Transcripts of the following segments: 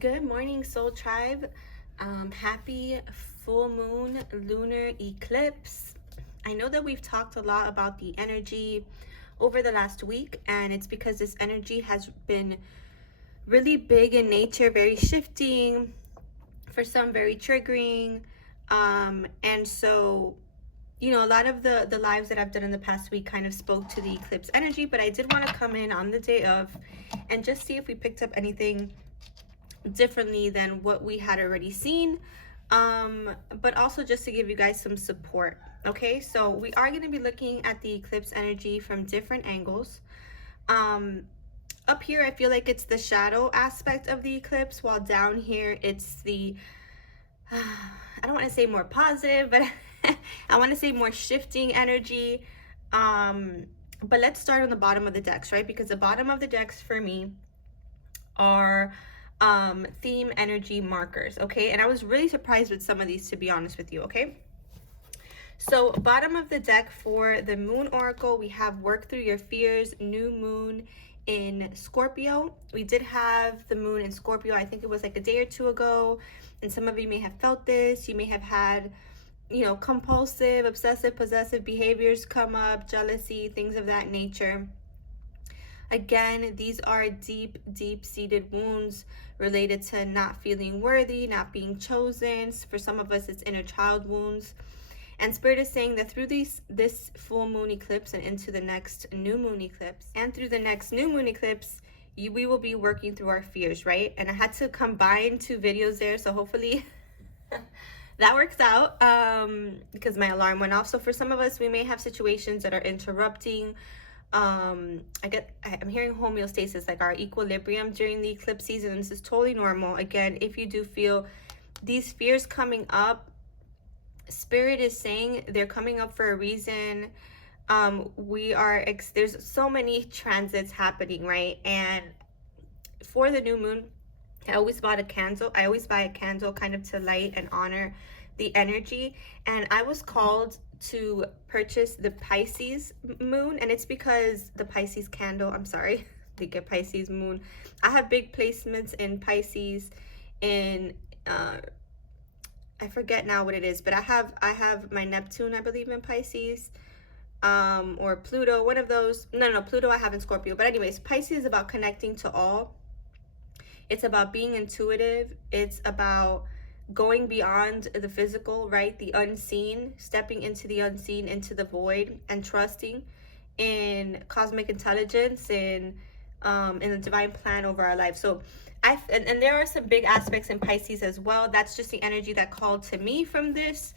Good morning, Soul Tribe. Happy full moon lunar eclipse. I know that we've talked a lot about the energy over the last week, and it's because this energy has been really big in nature, very shifting, for some very triggering. And so, a lot of the lives that I've done in the past week kind of spoke to the eclipse energy, but I did want to come in on the day of and just see if we picked up anything differently than what we had already seen, but also just to give you guys some support. Okay, so we are going to be looking at the eclipse energy from different angles. Up here I feel like it's the shadow aspect of the eclipse, while down here it's the I don't want to say more positive, but I want to say more shifting energy. But let's start on the bottom of the decks, right? Because the bottom of the decks for me are theme energy markers. Okay, and I was really surprised with some of these, to be honest with you. Okay, so bottom of the deck for the moon oracle, we have work through your fears, new moon in Scorpio. We did have the moon in Scorpio, I think it was like a day or two ago, and some of you may have felt this. You may have had compulsive, obsessive, possessive behaviors come up, jealousy, things of that nature. Again, these are deep-seated wounds related to not feeling worthy, not being chosen. For some of us, it's inner child wounds. And Spirit is saying that through this full moon eclipse and into the next new moon eclipse, and through the next new moon eclipse, we will be working through our fears, right? And I had to combine two videos there, so hopefully that works out, because my alarm went off. So for some of us, we may have situations that are interrupting. I'm hearing homeostasis, like our equilibrium during the eclipse season. This is totally normal. Again, if you do feel these fears coming up, Spirit is saying they're coming up for a reason. There's so many transits happening, right? And for the new moon, I always buy a candle kind of to light and honor the energy. And I was called to purchase the Pisces moon, and it's because the Pisces candle, I'm sorry, they get Pisces moon. I have big placements in Pisces, in I forget now what it is, but I have my Neptune, I believe, in Pisces, or Pluto, one of those. No, Pluto I have in Scorpio. But anyways, Pisces is about connecting to all. It's about being intuitive. It's about going beyond the physical, right? The unseen, stepping into the unseen, into the void, and trusting in cosmic intelligence, in the divine plan over our life. So and there are some big aspects in Pisces as well. That's just the energy that called to me from this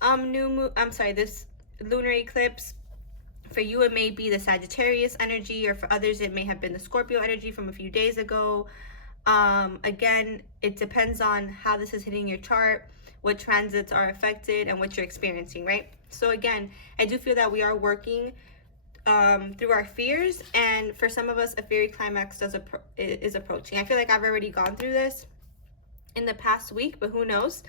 this lunar eclipse. For you, it may be the Sagittarius energy, or for others, it may have been the Scorpio energy from a few days ago. Again, it depends on how this is hitting your chart, what transits are affected, and what you're experiencing, right? So again, I do feel that we are working through our fears, and for some of us, a fairy climax is approaching. I feel like I've already gone through this in the past week, but who knows?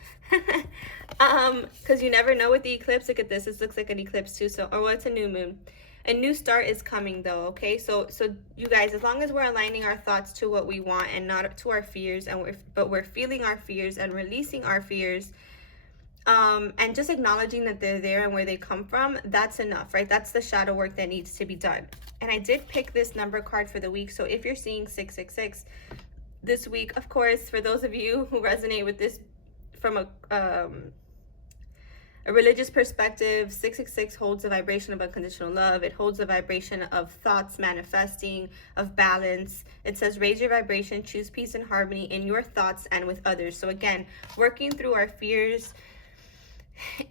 Because you never know with the eclipse. Look at this. This looks like an eclipse too. So, well, it's a new moon. A new start is coming though, okay? So you guys, as long as we're aligning our thoughts to what we want and not to our fears, but we're feeling our fears and releasing our fears, and just acknowledging that they're there and where they come from, that's enough, right? That's the shadow work that needs to be done. And I did pick this number card for the week. So if you're seeing 666 this week, of course, for those of you who resonate with this from a religious perspective, 666 holds the vibration of unconditional love. It holds the vibration of thoughts manifesting, of balance. It says, raise your vibration, choose peace and harmony in your thoughts and with others. So again, working through our fears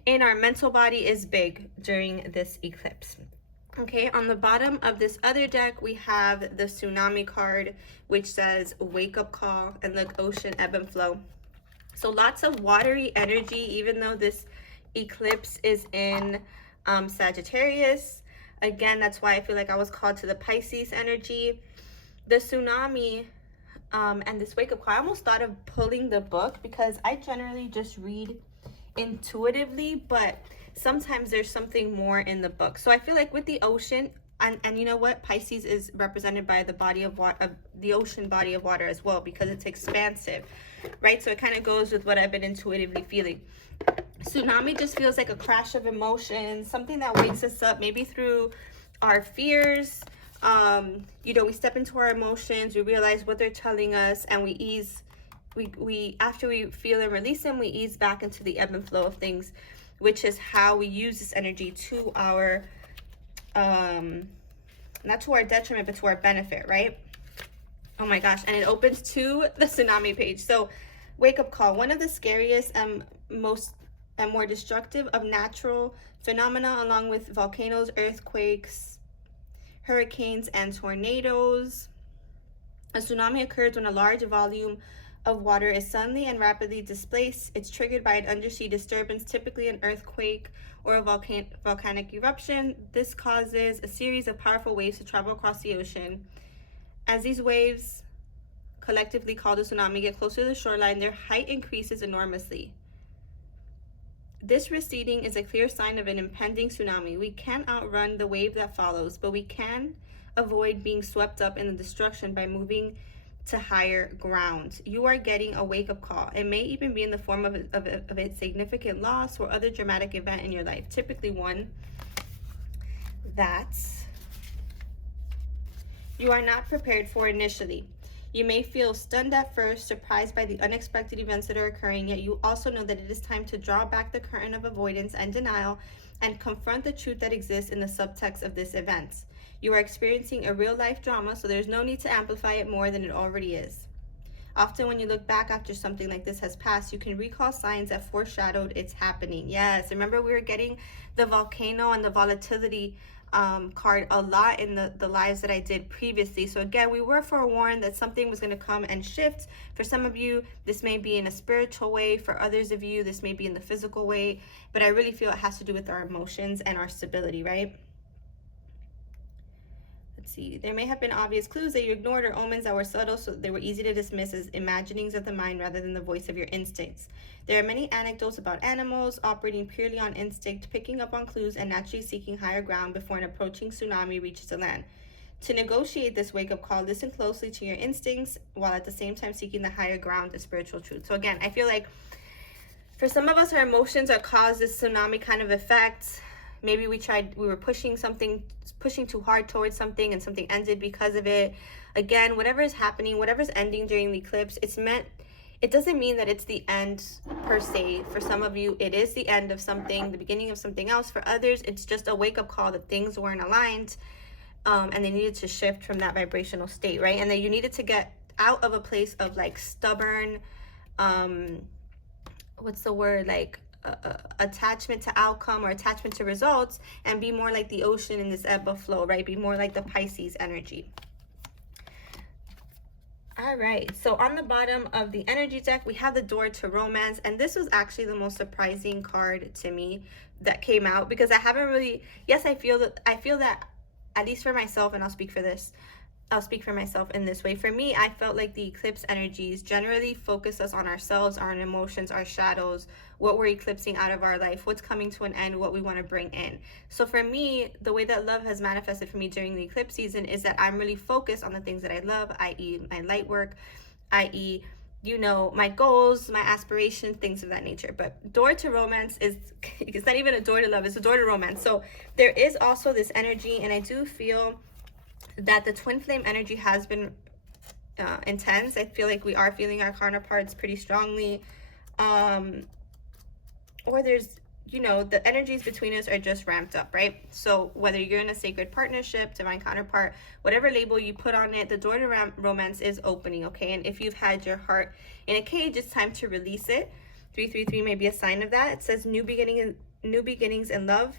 in our mental body is big during this eclipse. Okay, on the bottom of this other deck, we have the Tsunami card, which says wake up call, and the ocean ebb and flow. So lots of watery energy, even though this eclipse is in Sagittarius. Again, that's why I feel like I was called to the Pisces energy. The tsunami and this wake up call, I almost thought of pulling the book, because I generally just read intuitively, but sometimes there's something more in the book. So I feel like with the ocean, And you know what? Pisces is represented by the body of water, the ocean body of water as well, because it's expansive, right? So it kind of goes with what I've been intuitively feeling. Tsunami just feels like a crash of emotions, something that wakes us up, maybe through our fears. You know, we step into our emotions, we realize what they're telling us, and we ease. We after we feel and release them, we ease back into the ebb and flow of things, which is how we use this energy to our not to our detriment, but to our benefit, right? Oh my gosh. And it opens to the tsunami page. So wake up call, one of the scariest and most and more destructive of natural phenomena, along with volcanoes, earthquakes, hurricanes, and tornadoes. A tsunami occurs when a large volume of water is suddenly and rapidly displaced. It's triggered by an undersea disturbance, typically an earthquake or a volcanic eruption. This causes a series of powerful waves to travel across the ocean. As these waves, collectively called a tsunami, get closer to the shoreline, their height increases enormously. This receding is a clear sign of an impending tsunami. We can't outrun the wave that follows, but we can avoid being swept up in the destruction by moving to higher ground. You are getting a wake-up call. It may even be in the form of a significant loss or other dramatic event in your life, typically one that you are not prepared for initially. You may feel stunned at first, surprised by the unexpected events that are occurring, yet you also know that it is time to draw back the curtain of avoidance and denial and confront the truth that exists in the subtext of this event. You are experiencing a real-life drama, so there's no need to amplify it more than it already is. Often when you look back after something like this has passed, you can recall signs that foreshadowed its happening. Yes, remember we were getting the volcano and the volatility card a lot in the lives that I did previously. So again, we were forewarned that something was going to come and shift. For some of you, this may be in a spiritual way. For others of you, this may be in the physical way. But I really feel it has to do with our emotions and our stability, right? Let's see. There may have been obvious clues that you ignored or omens that were subtle, so they were easy to dismiss as imaginings of the mind rather than the voice of your instincts. There are many anecdotes about animals operating purely on instinct, picking up on clues and naturally seeking higher ground before an approaching tsunami reaches the land. To negotiate this wake-up call, listen closely to your instincts while at the same time seeking the higher ground of spiritual truth. So again, I feel like for some of us, our emotions are caused this tsunami kind of effect. Maybe we were pushing too hard towards something and something ended because of it. Again, whatever is happening, whatever's ending during the eclipse, it doesn't mean that it's the end per se. For some of you, it is the end of something, the beginning of something else. For others, it's just a wake-up call that things weren't aligned and they needed to shift from that vibrational state, right? And that you needed to get out of a place of like stubborn, what's the word, like attachment to outcome or attachment to results, and be more like the ocean in this ebb of flow, right? Be more like the Pisces energy. All right, so on the bottom of the energy deck, we have the door to romance, and this was actually the most surprising card to me that came out, because I haven't really, yes, I feel that at least for myself, and I'll speak for myself in this way. For me, I felt like the eclipse energies generally focus us on ourselves, our emotions, our shadows, what we're eclipsing out of our life, what's coming to an end, what we want to bring in. So for me, the way that love has manifested for me during the eclipse season is that I'm really focused on the things that I love, i.e. my light work, i.e. my goals, my aspirations, things of that nature. But door to romance it's not even a door to love, it's a door to romance. So there is also this energy, and I do feel that the twin flame energy has been intense. I feel like we are feeling our counterparts pretty strongly. Or there's, the energies between us are just ramped up, right? So whether you're in a sacred partnership, divine counterpart, whatever label you put on it, the door to romance is opening, okay? And if you've had your heart in a cage, it's time to release it. 333 may be a sign of that. It says new beginnings in love.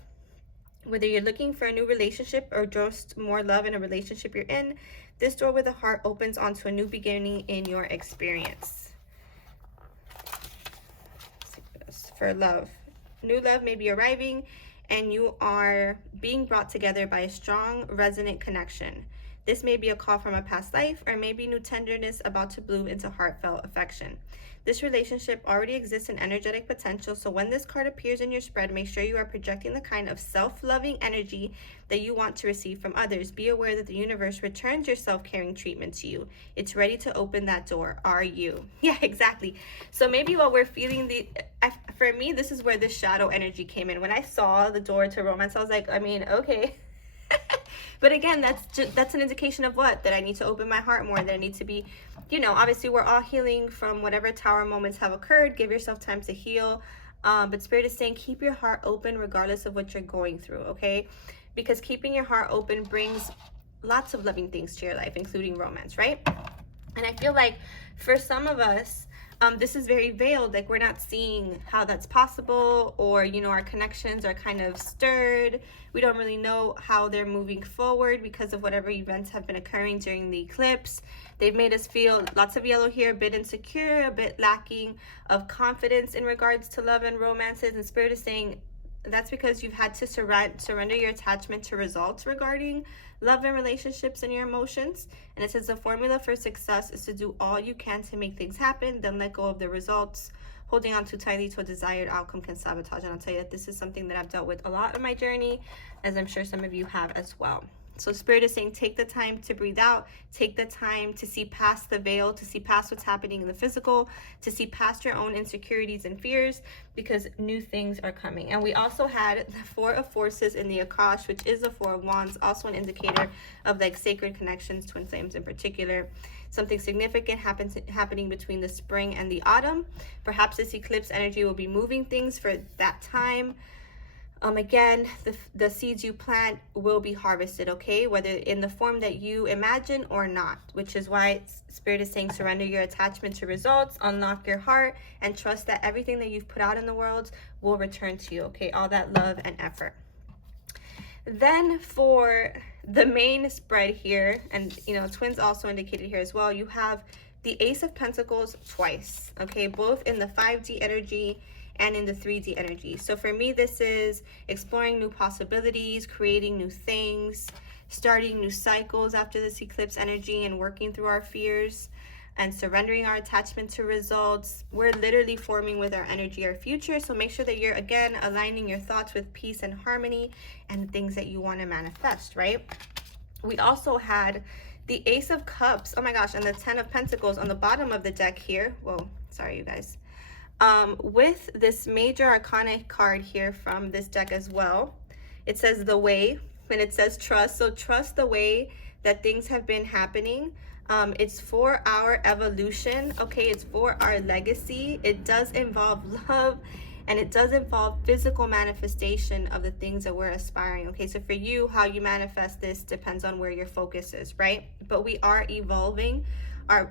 Whether you're looking for a new relationship or just more love in a relationship you're in, this door with a heart opens onto a new beginning in your experience. For love, new love may be arriving, and you are being brought together by a strong, resonant connection. This may be a call from a past life, or maybe new tenderness about to bloom into heartfelt affection. This relationship already exists in energetic potential, so when this card appears in your spread, make sure you are projecting the kind of self-loving energy that you want to receive from others. Be aware that the universe returns your self-caring treatment to you. It's ready to open that door. Are you? Yeah, exactly. So maybe what we're feeling, for me, this is where this shadow energy came in. When I saw the door to romance, I was like, I mean, okay. But again, that's an indication of what? That I need to open my heart more, that I need to be, obviously we're all healing from whatever tower moments have occurred. Give yourself time to heal. But Spirit is saying, keep your heart open regardless of what you're going through, okay? Because keeping your heart open brings lots of loving things to your life, including romance, right? And I feel like for some of us, this is very veiled, like we're not seeing how that's possible, or our connections are kind of stirred. We don't really know how they're moving forward because of whatever events have been occurring during the eclipse. They've made us feel, lots of yellow here, a bit insecure, a bit lacking of confidence in regards to love and romances. And Spirit is saying that's because you've had to surrender your attachment to results regarding love and relationships and your emotions. And it says the formula for success is to do all you can to make things happen, then let go of the results. Holding on too tightly to a desired outcome can sabotage. And I'll tell you that this is something that I've dealt with a lot on my journey, as I'm sure some of you have as well. So Spirit is saying, take the time to breathe out, take the time to see past the veil, to see past what's happening in the physical, to see past your own insecurities and fears, because new things are coming. And we also had the Four of Forces in the Akash, which is the Four of Wands, also an indicator of like sacred connections, twin flames in particular. Something significant happening between the spring and the autumn. Perhaps this eclipse energy will be moving things for that time. Again, the seeds you plant will be harvested, okay? Whether in the form that you imagine or not, which is why Spirit is saying surrender your attachment to results, unlock your heart, and trust that everything that you've put out in the world will return to you, okay? All that love and effort. Then for the main spread here, and twins also indicated here as well, you have the Ace of Pentacles twice, okay? Both in the 5D energy and in the 3D energy. So for me, this is exploring new possibilities, creating new things, starting new cycles after this eclipse energy, and working through our fears and surrendering our attachment to results. We're literally forming with our energy our future. So make sure that you're, again, aligning your thoughts with peace and harmony and things that you want to manifest, right? We also had the Ace of Cups, oh my gosh, and the 10 of Pentacles on the bottom of the deck here. Whoa, sorry, you guys. With this major arcana card here from this deck as well. It says the way, and it says trust. So trust the way that things have been happening. It's for our evolution, okay? It's for our legacy. It does involve love, and it does involve physical manifestation of the things that we're aspiring, okay? So for you, how you manifest this depends on where your focus is, right? But we are evolving.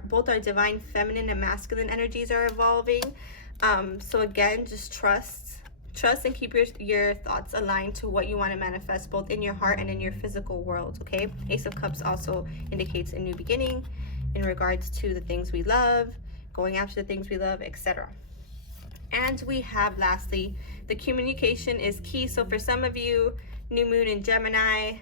Both our divine feminine and masculine energies are evolving. So again, just trust and keep your thoughts aligned to what you want to manifest, both in your heart and in your physical world, okay? Ace of Cups also indicates a new beginning in regards to the things we love, going after the things we love, etc. And we have, lastly, the communication is key. So for some of you, new moon in Gemini,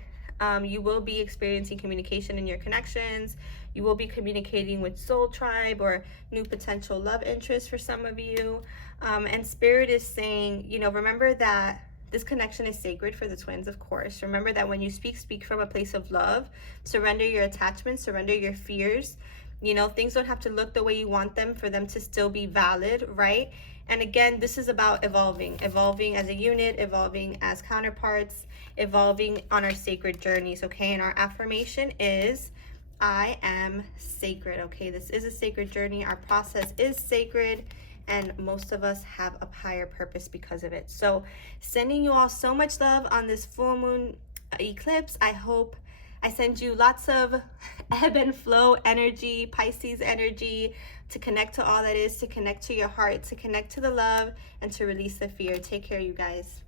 you will be experiencing communication in your connections. You will be communicating with soul tribe or new potential love interest for some of you. And Spirit is saying, remember that this connection is sacred for the twins, of course. Remember that when you speak from a place of love. Surrender your attachments, surrender your fears. Things don't have to look the way you want them for them to still be valid, right? And again, this is about evolving as a unit, evolving as counterparts, evolving on our sacred journeys, okay? And our affirmation is, I am sacred, okay? This is a sacred journey. Our process is sacred, and most of us have a higher purpose because of it. So sending you all so much love on this full moon eclipse. I hope I send you lots of ebb and flow energy, Pisces energy, to connect to all that is, to connect to your heart, to connect to the love, and to release the fear. Take care, you guys.